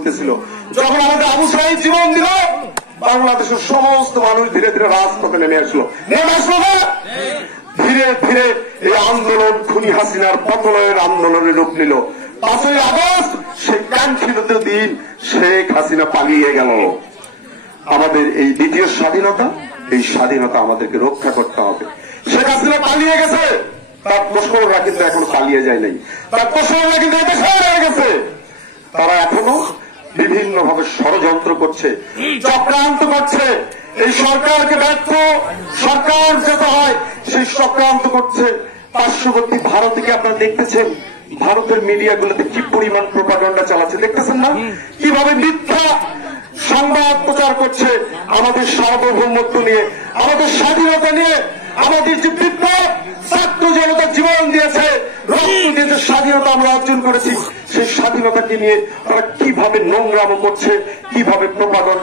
চলতেছিল। যখন আমাদের আবু সাঈদ জীবন দিল, বাংলাদেশের সমস্ত মানুষ ধীরে ধীরে রাজপথে নেমে আসলো না। ধীরে ধীরে এই আন্দোলন খুনি হাসিনার পতনের আন্দোলনের রূপ নিল। 5ই আগস্ট সেই কাঙ্ক্ষিত দিন শেখ হাসিনা পালিয়ে গেল। আমাদের এই দ্বিতীয় স্বাধীনতা, এই স্বাধীনতা আমাদেরকে রক্ষা করতে হবে। শেখ হাসিনা পালিয়ে গেছে, তার দোসররা কিন্তু এখনো পালিয়ে যায় নাই, তার দোসররা কিন্তু এদেশে রয়ে গেছে। তারা এখনো বিভিন্ন ভাবে ষড়যন্ত্র করছে, চক্রান্ত করছে। এই সরকারকে ব্যর্থ সরকার যেতে হয়, সেই চক্রান্ত করছে। পার্শ্ববর্তী ভারতকে আপনারা দেখতেছেন, ভারতের মিডিয়াগুলোতে কি পরিমাণ প্রোপাগান্ডা চালাচ্ছে দেখতেছেন না? কিভাবে মিথ্যা সংবাদ প্রচার করছে আমাদের সার্বভৌমত্ব নিয়ে, আমাদের স্বাধীনতা নিয়ে। আমাদের যে বিপ্লব, ছাত্র জনতা জীবন দিয়েছে, রক্ত দিয়েছে, স্বাধীনতা আমরা অর্জন করেছি, সেই স্বাধীনতাকে নিয়ে তারা কিভাবে নোংরামো করছে, কিভাবে প্রোপাগান্ডা